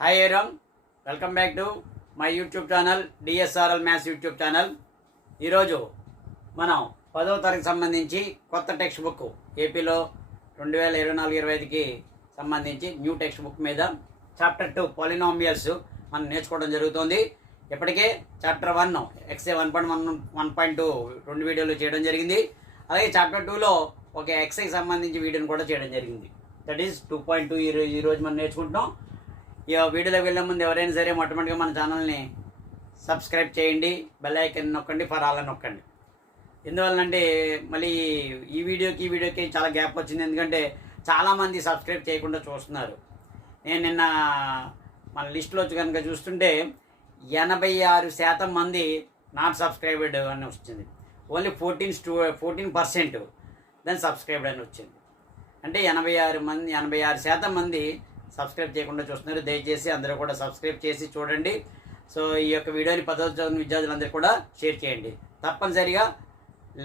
Hi everyone, welcome back to my YouTube channel DSRL maths YouTube channel. ఈరోజు మనం 10వ తరగతికి సంబంధించి కొత్త టెక్స్ట్ బుక్ ఏపీలో 2024-25కి సంబంధించి న్యూ టెక్స్ట్ బుక్ మీద చాప్టర్ 2 పాలినామియల్స్ మనం నేర్చుకోవడం జరుగుతుంది. ఇప్పటికే చాప్టర్ 1 ఎక్స్ఏ 1.1 2 వీడియోలు చేయడం జరిగింది. అలాగే చాప్టర్ 2లో ఒక ఎక్స్ఐకి సంబంధించి వీడియోని కూడా చేయడం జరిగింది. దట్ ఈస్ 2.2 ఈరోజు మనం నేర్చుకుంటున్నాం. ఈ వీడియోలోకి వెళ్ళే ముందు ఎవరైనా సరే మొట్టమొదటిగా మన ఛానల్ని సబ్స్క్రైబ్ చేయండి, బెల్ ఐకాన్ నొక్కండి, ఫర్ ఆల్ అని నొక్కండి. ఎందువల్లంటే మళ్ళీ ఈ వీడియోకి చాలా గ్యాప్ వచ్చింది. ఎందుకంటే చాలామంది సబ్స్క్రైబ్ చేయకుండా చూస్తున్నారు. నేను నిన్న మన లిస్టులో కనుక చూస్తుంటే 86% మంది నాట్ సబ్స్క్రైబెడ్ అని వచ్చింది. ఓన్లీ 14% దాన్ని సబ్స్క్రైబ్డ్ అని వచ్చింది. అంటే 86% మంది సబ్స్క్రైబ్ చేయకుండా చూస్తున్నారు. దయచేసి అందరూ కూడా సబ్స్క్రైబ్ చేసి చూడండి. సో ఈ యొక్క వీడియోని 10వ తరగతి విద్యార్థులందరూ కూడా షేర్ చేయండి. తప్పనిసరిగా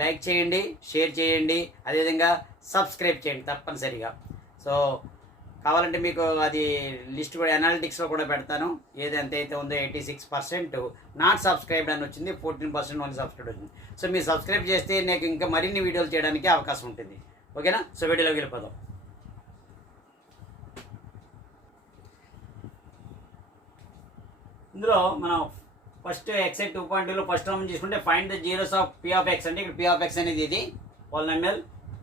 లైక్ చేయండి, షేర్ చేయండి, అదేవిధంగా సబ్స్క్రైబ్ చేయండి తప్పనిసరిగా. సో కావాలంటే మీకు అది లిస్ట్ కూడా అనాలిటిక్స్లో కూడా పెడతాను. ఏది ఎంతైతే ఉందో 86% నాట్ సబ్స్క్రైబ్డ్ అని వచ్చింది, 14% ఓన్లీ సబ్స్క్రైబ్ వచ్చింది. సో మీరు సబ్స్క్రైబ్ చేస్తే నాకు ఇంకా మరిన్ని వీడియోలు చేయడానికి అవకాశం ఉంటుంది. ఓకేనా? సో వీడియోలోకి వెళ్ళిపోదాం. ఇందులో మనం ఫస్ట్ ఎక్స్ 2.2లో ఫస్ట్ మనం తీసుకుంటే find the zeros of P of X. అంటే ఇక్కడ పీ ఆఫ్ ఎక్స్ అనేది ఇది polynomial,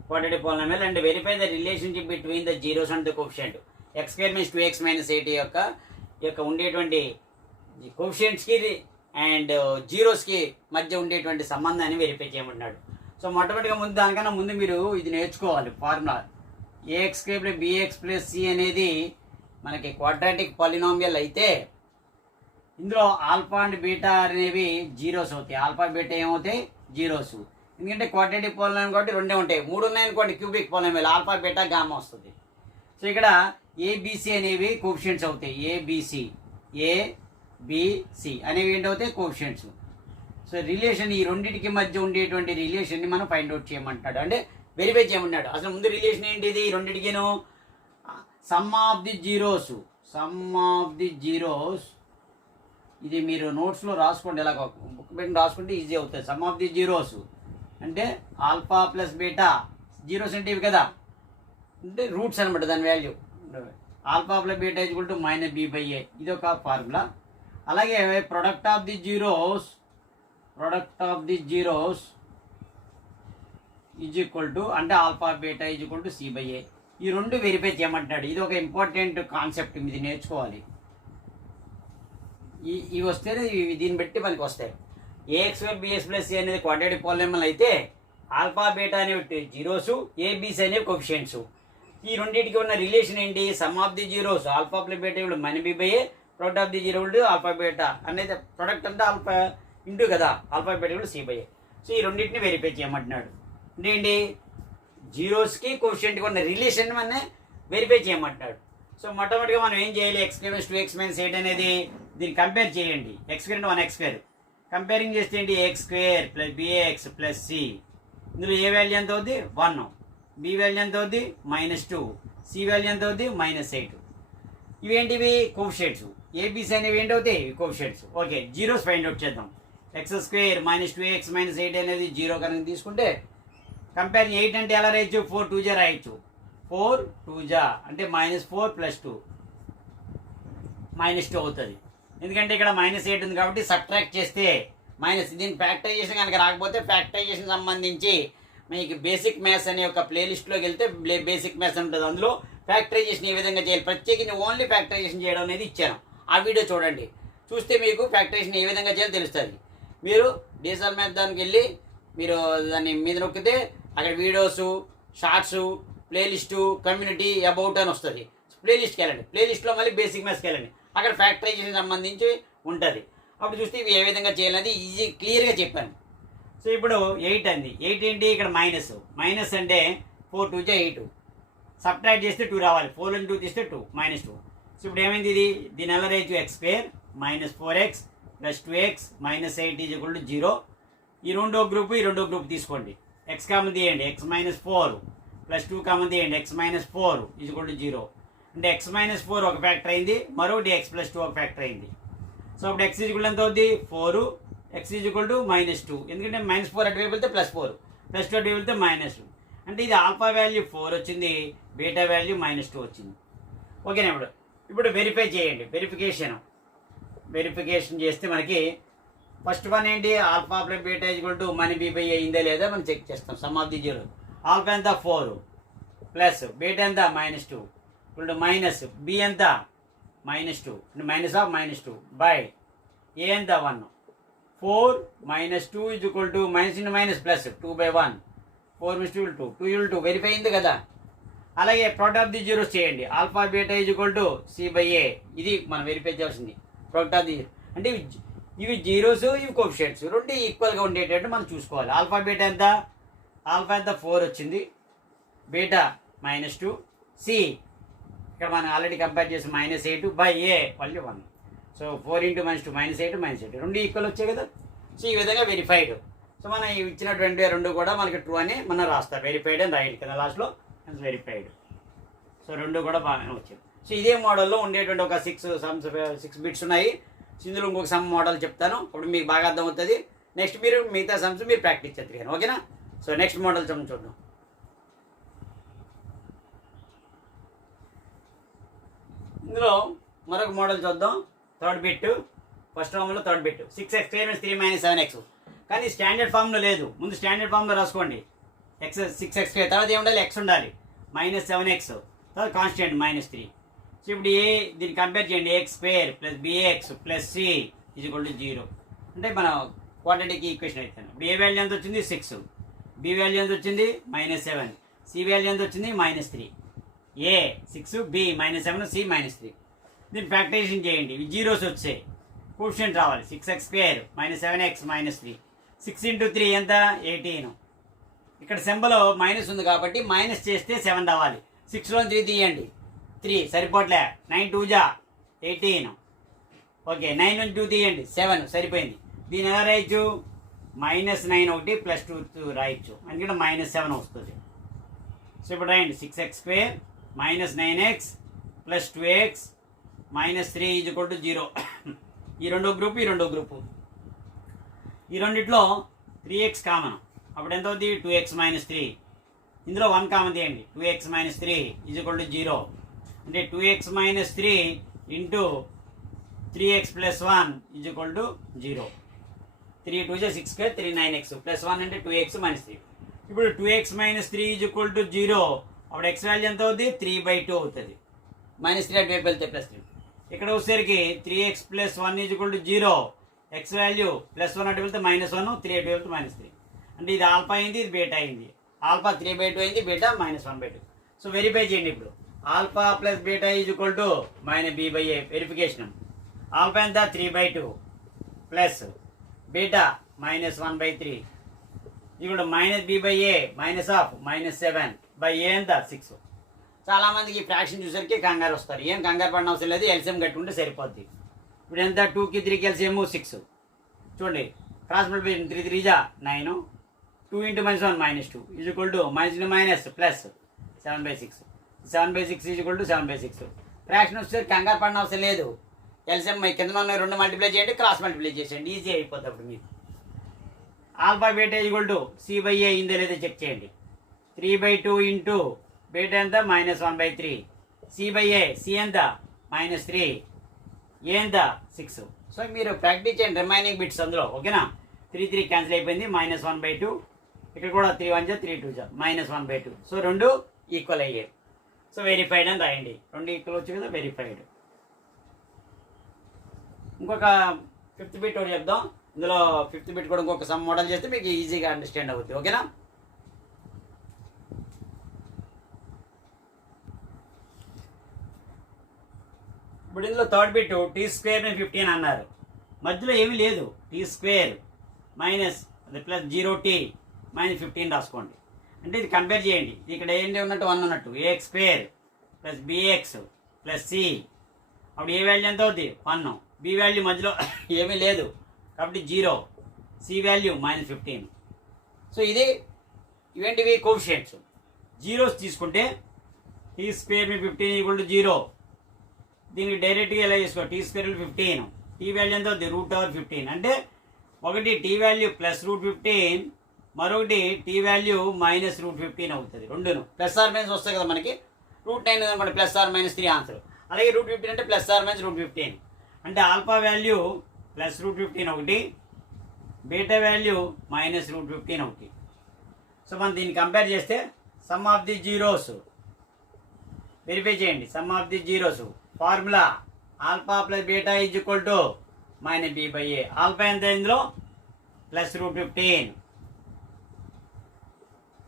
quadratic polynomial, and verify the relationship between the zeros and the coefficient. X square means 2x - 8 యొక్క ఉండేటువంటి కోఎఫిషియంట్స్కి అండ్ జీరోస్కి మధ్య ఉండేటువంటి సంబంధాన్ని వెరిఫై చేయమంటున్నాడు. సో మొట్టమొదటిగా దానికన్నా ముందు మీరు ఇది నేర్చుకోవాలి. ఫార్ములా ax² + bx + c అనేది మనకి క్వాడ్రాటిక్ పాలినామియల్ అయితే ఇందులో ఆల్ఫా అండ్ బీటా అనేవి జీరోస్ అవుతాయి. ఆల్ఫా బీటా ఏమవుతాయి? జీరోస్. ఎందుకంటే క్వాడ్రాటిక్ పాలినామియల్ కాబట్టి రెండే ఉంటాయి. 3 ఉన్నాయనుకోండి cubic polynomial, alpha beta gamma వస్తుంది. సో ఇక్కడ ఏబిసి అనేవి కోఎఫిషియంట్స్ అవుతాయి. ఏబిసి అనేవి ఏంటవుతాయి? కోఎఫిషియంట్స్. సో రిలేషన్ ఈ రెండింటికి మధ్య ఉండేటువంటి రిలేషన్ని మనం ఫైండ్ అవుట్ చేయమంటాడు, అంటే వెరిఫై చేయమన్నాడు. అసలు ముందు రిలేషన్ ఏంటిది? రెండింటికిను సమ్ ఆఫ్ ది జీరోస్. ఇది మీరు నోట్స్లో రాసుకోండి, ఇలా బుక్ పెట్టి రాసుకుంటే ఈజీ అవుతుంది. సమ్ ఆఫ్ ది జీరోస్ అంటే ఆల్ఫా ప్లస్ బీటా, జీరోస్ అంటే ఇవి కదా, అంటే రూట్స్ అనమాట దాని value. Alpha plus beta equal to -b/a, ఇది ఒక ఫార్ములా. అలాగే product of the zeros is equal to, అంటే alpha beta is equal to c/a. ఈ రెండు వెరిఫై చేయమంటున్నాడు. ఇది ఒక ఇంపార్టెంట్ కాన్సెప్ట్, ఇది నేర్చుకోవాలి. ఇవి వస్తేనే దీన్ని బట్టి మనకి వస్తాయి. ax² bx + c అనేది క్వాడ్రాటిక్ పాలినామియల్ అయితే ఆల్ఫా బీటా అనేవి జీరోస్, ఏబిసి అనేవి కోఎఫిషియంట్స్. ఈ రెండింటికి ఉన్న రిలేషన్ ఏంటి? Some of the zeros alpha plus beta -b/a, product of the zero alpha beta అనేది ప్రొడక్ట్ అంటే ఆల్ఫా ఇంటూ కదా, ఆల్ఫా బీటా c/a. సో ఈ రెండింటిని వెరిఫై చేయమంటున్నాడు. అంటే ఏంటి? జీరోస్కి కోఎఫిషియంట్కి ఉన్న రిలేషన్ మన వెరిఫై చేయమంటున్నాడు. సో మొట్టమొదటిగా మనం ఏం చేయాలి? x² + 2x - 8 అనేది దీన్ని కంపేర్ చేయండి. x² = 1x². కంపేరింగ్ చేస్తే ఏంటి? x² + bx + c. ఇందులో ఏ వాల్యూ ఎంత అవుద్ది? 1. b వాల్యూ ఎంత అవుద్ది? -2. c వాల్యూ ఎంత అవుద్ది? -8. ఇవేంటివి? కోఎఫిషియంట్స్. ఏబిసి అనేవి ఏంటవుతాయి? Coefficients. Okay, zeros find out చేద్దాం. x² - 2x - 8 అనేది జీరో కనుక తీసుకుంటే కంపేర్ 8 అంటే ఎలా రాయొచ్చు? 4 2 జా రాయొచ్చు. 4 2 జా అంటే -4 + 2 -2 అవుతుంది. ఎందుకంటే ఇక్కడ -8 ఉంది కాబట్టి సబ్ట్రాక్ట్ చేస్తే దీని ఫ్యాక్టరైజేషన్ కనుక రాకపోతే ఫ్యాక్టరైజేషన్ సంబంధించి మీకు బేసిక్ మ్యాథ్స్ అనే ఒక ప్లేలిస్ట్లోకి వెళ్తే బేసిక్ మ్యాథ్స్ ఉంటుంది. అందులో ఫ్యాక్టరైజేషన్ ఏ విధంగా చేయాలి, ప్రత్యేకించి ఓన్లీ ఫ్యాక్టరైజేషన్ చేయడం అనేది ఇచ్చాను. ఆ వీడియో చూడండి, చూస్తే మీకు ఫ్యాక్టరైజేషన్ ఏ విధంగా చేయాలో తెలుస్తుంది. మీరు డిఎస్ఆర్ మ్యాథ్ దానికి వెళ్ళి మీరు దాన్ని మీద నొక్కితే అక్కడ videos, shorts, playlist, community, about అని వస్తుంది. ప్లేలిస్ట్కి వెళ్ళండి. ప్లేలిస్ట్లో మళ్ళీ బేసిక్ మ్యాథ్స్కి వెళ్ళండి. అక్కడ ఫ్యాక్టరైజేషన్ సంబంధించి ఉంటుంది. అప్పుడు చూస్తే ఇవి ఏ విధంగా చేయాలనేది ఈజీ క్లియర్గా చెప్పాను. సో ఇప్పుడు 8 అంది. 8 ఏంటి? ఇక్కడ మైనస్ అంటే 4 2 జా 8. సబ్ట్రాక్ట్ చేస్తే 2 రావాలి. 4 నుంచి 2 తీస్తే 2 -2. సో ఇప్పుడు ఏమైంది? దీని ఎలా రేచు? x² - 4x + 2x - 8 is equal to 0. ఈ రెండో గ్రూప్ తీసుకోండి. x కామన్ తీయండి. x - 4 + 2 కామన్ తీయండి. x - 4 is equal to 0. అంటే x-4 ఒక ఫ్యాక్టర్ అయింది, మరొకటి x+2 ఒక ఫ్యాక్టర్ అయింది. సో అప్పుడు x ఈక్వల్ ఎంత అవుద్ది 4, x ఈక్వల్ టు -2, ఎందుకంటే -4 అటువైపు వెళ్తే +4, +2 అటువైపు వెళ్తే -2. అంటే ఇది ఆల్ఫా వాల్యూ 4 వచ్చింది, బీటా వాల్యూ -2 వచ్చింది. ఓకేనా? ఇప్పుడు వెరిఫై చేయండి. వెరిఫికేషన్ చేస్తే మనకి ఫస్ట్ వన్ ఏంటి, alpha plus beta equal to -b/a అయిందా లేదా మనం చెక్ చేస్తాం. Some of the zero. Alpha ఎంత 4 ప్లస్ బీటా ఎంత -2 ఇప్పుడు మైనస్ బి ఎంత -2 -2 బై ఏ ఎంత 1. 4 -2 is equal to -+ plus 2/1. 4 2 2 verify అయింది కదా. అలాగే ప్రోడక్ట్ ఆఫ్ ది జీరోస్ చేయండి. Alpha beta is equal to c/a. ఇది మనం వెరిఫై చేయాల్సింది. ప్రోడక్ట్ ఆఫ్ ది అంటే ఇవి జీరోస్, ఇవి కోఎఫిషియెంట్స్ రెండు ఈక్వల్గా ఉండేటట్టు మనం చూసుకోవాలి. ఆల్ఫా బీటా ఎంత 4 వచ్చింది, బీటా -2, సి ఇక్కడ మనం ఆల్రెడీ కంపేర్ చేసి -8 బై ఏ వాల్యూ 1. సో 4 × -2 -8 రెండు ఈక్వల్ వచ్చాయి కదా. సో ఈ విధంగా వెరిఫైడ్. సో మనం ఇచ్చినటువంటి రెండు కూడా మనకి ట్రూ అని మనం రాస్తాం. వెరిఫైడ్ అని రాయండి కదా లాస్ట్లో, వెరిఫైడ్. సో రెండు కూడా బాగానే వచ్చాయి. సో ఇదే మోడల్లో ఉండేటువంటి ఒక 6 బిట్స్ ఉన్నాయి. ఇందులో ఇంకొక సమ్ మోడల్ చెప్తాను, అప్పుడు మీకు బాగా అర్థమవుతుంది. నెక్స్ట్ మీరు మిగతా సమ్స్ మీరు ప్రాక్టీస్ చేద్దరు, ఓకేనా? సో నెక్స్ట్ మోడల్ సమ్ చూద్దాం. ఇందులో మరొక మోడల్ చూద్దాం. థర్డ్ బిట్, ఫస్ట్ ఫామ్లో థర్డ్ బిట్ 6x² - 3 - 7x. కానీ స్టాండర్డ్ ఫామ్లో లేదు. ముందు స్టాండర్డ్ ఫామ్లో రాసుకోండి. 6x² తర్వాత ఏముండాలి, x ఉండాలి, -7x తర్వాత కాన్స్టెంట్ -3. సో ఇప్పుడు దీన్ని కంపేర్ చేయండి. x² + bx + c = 0. అంటే మన క్వాడ్రాటిక్ ఈక్వేషన్ అయితే ఇప్పుడు ఏ వాల్యూ ఎంత వచ్చింది 6, b వాల్యూ ఎంత వచ్చింది -7, c వాల్యూ ఎంత వచ్చింది -3. ఏ 6, b -7, c -3. దీన్ని ఫ్యాక్టరైజేషన్ చేయండి. ఇవి జీరోస్ వచ్చాయి, కోఎఫిషియంట్ రావాలి. 6x² - 7x - 3. 6 × 3 ఎంత 18. ఇక్కడ సింబల్ మైనస్ ఉంది కాబట్టి మైనస్ చేస్తే 7 రావాలి. 6లో 3 తీయండి, 3 సరిపోట్లే. 9 2 18. ఓకే, 9 నుంచి 2 తీయండి 7 సరిపోయింది. దీని ఎలా రాయొచ్చు, -9 ఒకటి +2 రాయొచ్చు, ఎందుకంటే -7 వస్తుంది. సో ఇప్పుడు రాయండి 6x² - 9x + 2x - 3 = 0. ఈ రెండో గ్రూపు, ఈ రెండో గ్రూపు. ఈ రెండిట్లో 3x కామన్, అప్పుడు ఎంత అవుతుంది 2x - 3. ఇందులో 1 కామన్ తీయండి, 2x - 3 = 0. అంటే 2x - 3 × 3x + 1 = 0. 3 2 6 3 9x + 1 అంటే 2x - 3. ఇప్పుడు 2x - 3 = 0. అప్పుడు x వాల్యూ ఎంత అవుతుంది 3/2 అవుతుంది. -3 అటువైపు వెళ్తే +3. ఇక్కడ వచ్చేసరికి 3x + 1 = 0. x వాల్యూ +1 అటు వెళ్తే -1, 3 అటు వెళ్తే -3. అంటే ఇది ఆల్ఫా అయింది, ఇది బీటా అయింది. ఆల్ఫా 3/2 అయింది, బీటా -1/2. సో వెరిఫై చేయండి. ఇప్పుడు alpha plus beta = b/a. Verification. Alpha ఎంత 3/2 ప్లస్ బీటా -1/3 ఇప్పుడు -b/a -7 బై ఏ ఎంత 6. చాలా మందికి ఫ్రాక్షన్ చూసరికి కంగారు వస్తారు. ఏం కంగారు పడిన అవసరం లేదు, ఎల్సిఎం కట్టుకుంటే సరిపోద్ది. ఇప్పుడు ఎంత 2కి 3కి ఎల్సిఎం 6. చూడండి క్రాస్ మల్టిప్లికేషన్ 3 3 9, 2 × -1 -2 -, ప్లస్ 7/6. 7/6 = 7/6. ఫ్రాక్షన్ వస్తే కంగారు పడిన అవసరం లేదు. ఎల్సిఎం కింద ఉన్న 2 మల్టిప్లై చేయండి, క్రాస్ మల్టిప్లై చేసేయండి, ఈజీ అయిపోతుంది. అప్పుడు మీకు ఆల్ఫా బీటా = c/a అయిందో లేదో చెక్ చేయండి. 3/2 × బీటా ఎంత -1/3, c/a c ఎంత -3, ఏ ఎంత 6. సో మీరు ప్రాక్టీస్ చేయండి రిమైనింగ్ బిట్స్ అందులో, ఓకేనా? 3 3 క్యాన్సిల్ అయిపోయింది, -1/2. ఇక్కడ కూడా 3 1 3 2 -1/2. సో రెండు ఈక్వల్ అయ్యాయి. సో వెరిఫైడ్ అని రాయండి. రెండు ఈక్వల్ వచ్చి కదా వెరిఫైడ్. ఇంకొక 5th బిట్ ఒకటి చెప్దాం. ఇందులో 5th బిట్ కూడా ఇంకొక సమ్ మోడల్ చేస్తే మీకు ఈజీగా అండర్స్టాండ్ అవుతుంది, ఓకేనా? ఇప్పుడు ఇందులో థర్డ్ బిట్ t² - 15 అన్నారు. మధ్యలో ఏమీ లేదు, t² - 0t - 15 రాసుకోండి. అంటే ఇది కంపేర్ చేయండి. ఇక్కడ ఏంటి ఉన్నట్టు 1 ఉన్నట్టు, ax² + bx + c. అప్పుడు ఏ వాల్యూ ఎంత అవుతుంది 1, b వాల్యూ మధ్యలో ఏమీ లేదు కాబట్టి 0, c వాల్యూ -15. సో ఇది ఇవేంటివి కోఎఫిషియెంట్స్. జీరోస్ తీసుకుంటే టీ స్క్వేర్ మీ 15 ఈక్వల్ టు 0. దీనికి డైరెక్ట్గా ఎలా చేసుకో, టీ స్క్వేర్ 15, టీ వాల్యూ ఎంత అవుతుంది √15. అంటే ఒకటి టీ వాల్యూ ప్లస్ √15, మరొకటి టీ వాల్యూ మైనస్ √15 అవుతుంది. రెండును ప్లస్ ఆర్ మైనస్ వస్తాయి కదా మనకి. √9 అనుకోండి ప్లస్ ఆర్ మైనస్ 3 ఆన్సర్. అలాగే √15 అంటే ప్లస్ ఆర్ మైనస్ √15. అంటే ఆల్ఫా వాల్యూ ప్లస్ √15 ఒకటి, బీటా వాల్యూ మైనస్ √15 ఒకటి. సో మనం దీన్ని కంపేర్ చేస్తే sum of the zeros verify చేయండి. Sum of the zeros formula alpha plus beta is equal to minus B by A. Alpha ఎంత ఇందులో plus √15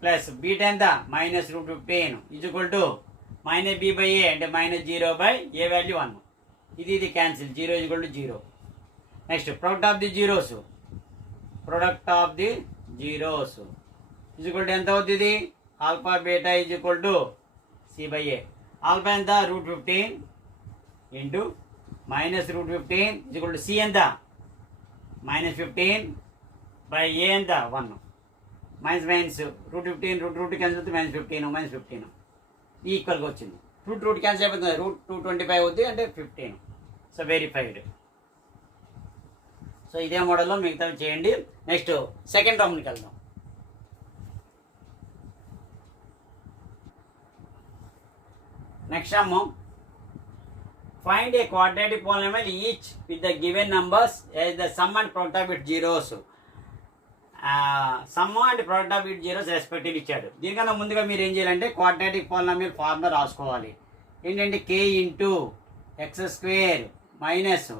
plus beta ఎంత minus √15 is equal to minus B by A అంటే minus 0 by A value 1. ఇది cancel, 0 is equal to 0. Next product of the zeros, product of the zeros is equal to ఎంత అవుతుంది alpha beta is equal to C by A. Alpha ఎంత √15 into minus √15 is equal to C ఎంత minus 15 by A ఎంత 1. Minus minus √15 cancel అవుతుంది, -15 ఈక్వల్గా వచ్చింది. Root cancel అయిపోతుంది, √225 అవుతుంది అంటే 15. So verified. సో ఇదే మోడల్లో మిగతావి చేయండి. నెక్స్ట్ సెకండ్ రౌండ్కి వెళ్దాం. నెక్స్ట్ అమ్మ find a quadratic polynomial each with the given numbers as the sum and product of it zeros. Some and product of it zeros respective ఇచ్చాడు. దీనికన్నా ముందుగా మీరు ఏం చేయాలంటే క్వాడ్రాటిక్ పాలినామియల్ ఫార్ములా రాసుకోవాలి. ఏంటంటే k into x square minus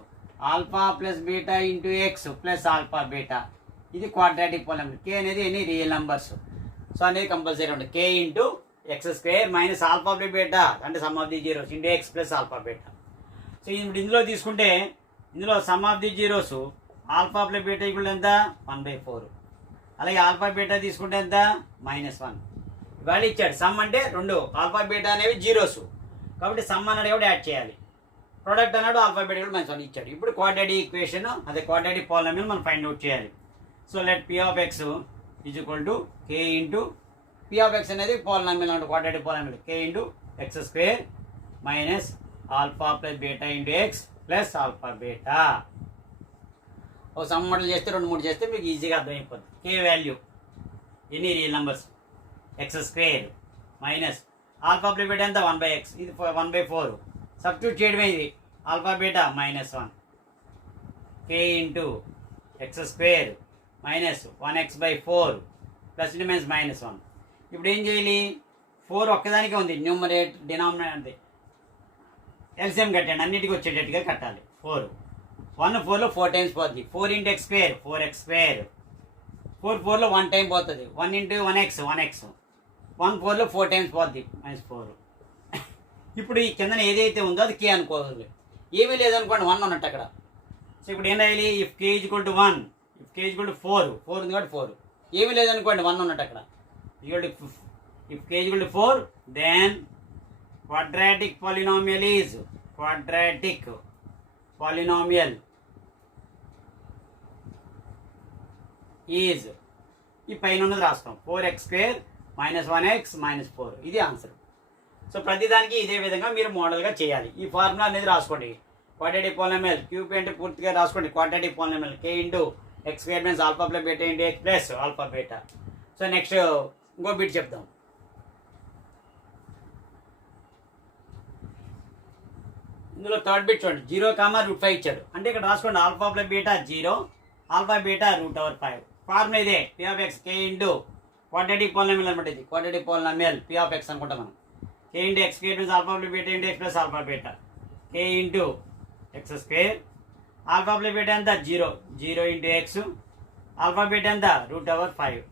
alpha plus beta into x plus alpha beta. ఇది quadratic polynomial. k అనేది ఎనీ రియల్ నంబర్స్. సో అనేది కంపల్సరీ ఉంటుంది. k into x square minus alpha plus beta అంటే sum of the zeros into x plus alpha beta. So ఇప్పుడు ఇందులో తీసుకుంటే ఇందులో sum of the zeros alpha plus beta equal ఎంత 1/4. అలాగే alpha beta తీసుకుంటే ఎంత -1. ఇవాళ ఇచ్చాడు సమ్ అంటే రెండు ఆల్ఫా బీటా అనేవి జీరోస్ కాబట్టి సమ్ అన్నాడు కూడా యాడ్ చేయాలి. ప్రొడక్ట్ అన్నాడు ఆల్ఫా బీటా కూడా -1 ఇచ్చాడు. ఇప్పుడు క్వాడ్రాటిక్ ఈక్వేషన్ అదే క్వాడ్రాటిక్ పాలినామియల్ మనం ఫైండ్ అవుట్ చేయాలి. So let p of x is equal to k into p of x అనేది పాలినామియల్ అంటే quadratic polynomial k into x square minus alpha plus beta into x plus alpha beta. ఒక some model చేస్తే 2-3 చేస్తే మీకు ఈజీగా అర్థమైపోతుంది. k value ఎన్ని real numbers X square minus alpha plus beta ఎంత 1/x, ఇది 1/4. సబ్స్టిట్యూట్ చేయడమే ఇది alpha beta -1 k into x square minus 1x/4 plus -1. ఇప్పుడు ఏం చేయాలి 4 ఒక్కదానికే ఉంది న్యూమరేట్ డినామినేటర్ అంటే ఎల్సిఎం కట్టండి, అన్నిటికీ వచ్చేటట్టుగా కట్టాలి. 4 4లో 4 టైమ్స్ పోతుంది. 4 into x square 4x square 4లో 1 టైం పోతుంది. 1 ఇంటూ 1x 1 4లో 4 టైమ్స్ పోతుంది -4. ఇప్పుడు ఈ కింద ఏదైతే ఉందో అది k అనుకోవాలి. ఏమీ లేదనుకోండి 1 ఉన్నట్టు అక్కడ. సో ఇప్పుడు ఏం రాయాలి if k is equal to 1 if k is equal to 4 ఉంది కాబట్టి 4. ఏమీ లేదనుకోండి 1 ఉన్నట్టు అక్కడ. If k is equal to 4 then quadratic polynomial is quadratic polynomial is ఈ పైన ఉన్నది రాస్తాం 4x స్క్వేర్ -1x -4. ఇది ఆన్సర్. సో ప్రతిదానికి ఇదే విధంగా మీరు మోడల్గా చేయాలి. ఈ ఫార్ములా అనేది రాసుకోండి. క్వాడ్రాటిక్ పాలినామియల్ క్యూబ్ అంటే పూర్తిగా రాసుకోండి. Quadratic polynomial k into x square minus alpha plus beta into x plus alpha beta. So next ఇంకో బిట్ చెప్దాం. ఇందులో థర్డ్ బిట్ చూడండి 0, √5 ఇచ్చాడు. అంటే ఇక్కడ రాసుకోండి alpha plus beta 0 alpha beta √5. Formula ఇదే p of x k into quadratic polynomial అనమాట. ఇది quadratic polynomial p of x అనుకుంటాం మనం. k into x square means alpha plus beta into x plus alpha beta. k into x square alpha plus beta ఎంత 0 into X alpha beta ఎంత √5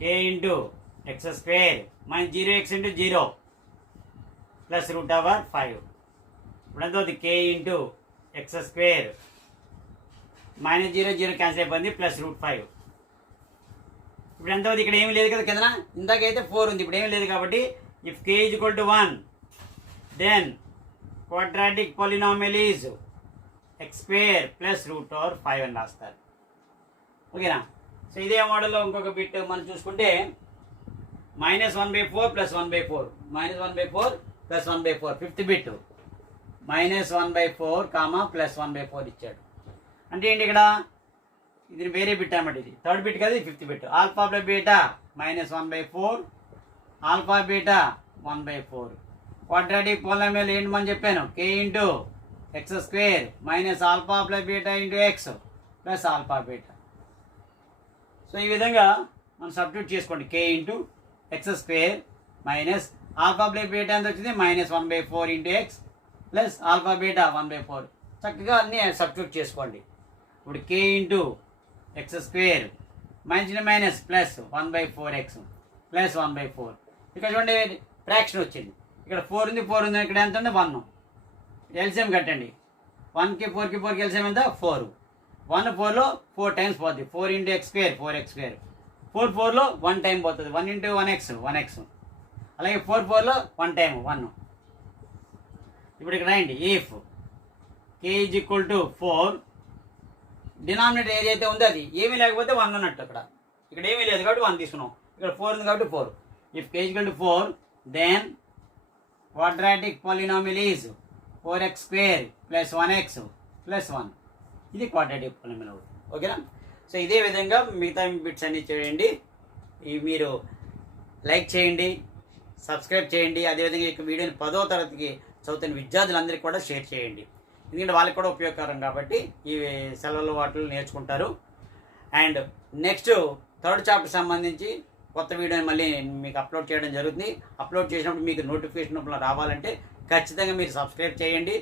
k into x square -0x into 0 plus √5. ఇప్పుడు ఎంత అవుతుంది k into x square -0 cancel అయిపోయింది plus √5. ఇప్పుడు ఎంత అవుతుంది ఇక్కడ ఏమీ లేదు కదా కింద. ఇందాకైతే 4 ఉంది, ఇప్పుడు ఏమీ లేదు కాబట్టి if k is equal to 1 then quadratic polynomial is x square plus √5 అని రాస్తారు. ఓకేనా. సో ఇదే మోడల్లో ఇంకొక బిట్ మనం చూసుకుంటే -1/4 + 1/4 -1/4 + 1/4 ఫిఫ్త్ బిట్ -1/4 + 1/4 ఇచ్చాడు. అంటే ఏంటి ఇక్కడ ఇది వేరే బిట్ అన్నమాట. ఇది థర్డ్ బిట్ కదా, ఇది fifth bit. Alpha plus beta -1/4 alpha beta 1/4. Quadratic polynomial ఏంటి మనం చెప్పాను, k × x² - alpha plus beta × x plus alpha beta. So ఈ విధంగా మనం సబ్స్టిట్యూట్ చేసుకోండి. k × x² - alpha plus beta ఎంత వచ్చింది, -1/4 × x ప్లస్ ఆల్ఫా బీటా 1/4. చక్కగా అన్నీ సబ్స్టిట్యూట్ చేసుకోండి. ఇప్పుడు k × x² minus plus 1/4x plus 1/4. ఇక్కడ చూడండి ఫ్రాక్షన్ వచ్చింది. ఇక్కడ 4 ఉంది, 4 ఉంది, ఇక్కడ ఎంత ఉంది 1. ఎల్సిఎం కట్టండి. 1కి 4కి 4కి ఎల్సిఎం ఎంత 4. 1 4లో 4 టైమ్స్ పోతుంది. 4 × x², 4x². 4 4లో 1 టైం పోతుంది. 1 × 1x, 1x. అలాగే 4 4లో 1 టైం 1. ఇప్పుడు ఇక్కడ రాయండి, ఇఫ్ k = 4, డినామినేటర్ ఏదైతే ఉందో అది ఏమీ లేకపోతే 1 అన్నట్టు. ఇక్కడ ఏమీ లేదు కాబట్టి 1 తీసుకున్నాం. ఇక్కడ 4 ఉంది కాబట్టి 4. If k = 4, then quadratic polynomial is 4x² + 1x + 1. ఇది క్వాడ్రాటిక్ పాలినామియల్ అవుతుంది. ఓకేనా? సో ఇదే విధంగా మిగతా బిట్స్ అన్ని చేయండి. మీరు లైక్ చేయండి, సబ్స్క్రైబ్ చేయండి. అదేవిధంగా ఈ వీడియోని 10వ తరగతికి చదువుతున్న విద్యార్థులందరికీ కూడా షేర్ చేయండి. ఎందుకంటే వాళ్ళకి కూడా ఉపయోగకరం కాబట్టి ఈ సెలవుల వాటిలో నేర్చుకుంటారు. అండ్ నెక్స్ట్ థర్డ్ చాప్టర్ సంబంధించి కొత్త వీడియోని మళ్ళీ మీకు అప్లోడ్ చేయడం జరుగుతుంది. అప్లోడ్ చేసినప్పుడు మీకు నోటిఫికేషన్ రావాలంటే ఖచ్చితంగా మీరు సబ్స్క్రైబ్ చేయండి.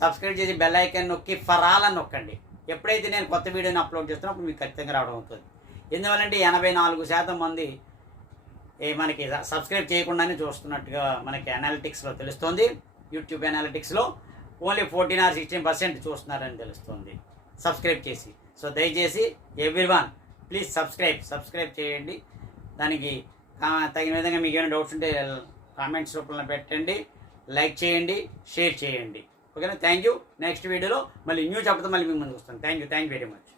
సబ్స్క్రైబ్ చేసి బెల్ ఐకాన్ నొక్కి ఫరాలని నొక్కండి. ఎప్పుడైతే నేను కొత్త వీడియోని అప్లోడ్ చేస్తున్నప్పుడు మీకు ఖచ్చితంగా రావడం అవుతుంది. ఎందువల్లంటే 84% మంది మనకి సబ్స్క్రైబ్ చేయకుండానే చూస్తున్నట్టుగా మనకి అనాలిటిక్స్లో తెలుస్తుంది. యూట్యూబ్ అనాలిటిక్స్లో ఓన్లీ 14 or 16% చూస్తున్నారని తెలుస్తుంది సబ్స్క్రైబ్ చేసి. సో దయచేసి ఎవ్రీవన్ ప్లీజ్ సబ్స్క్రైబ్ చేయండి. దానికి తగిన విధంగా మీకు ఏమైనా డౌట్స్ ఉంటే కామెంట్స్ రూపంలో పెట్టండి, లైక్ చేయండి, షేర్ చేయండి. ఓకేనా? Thank you. నెక్స్ట్ వీడియోలో మళ్ళీ న్యూ చెప్తా మళ్ళీ మీ ముందుకు వస్తాను. Thank you very much.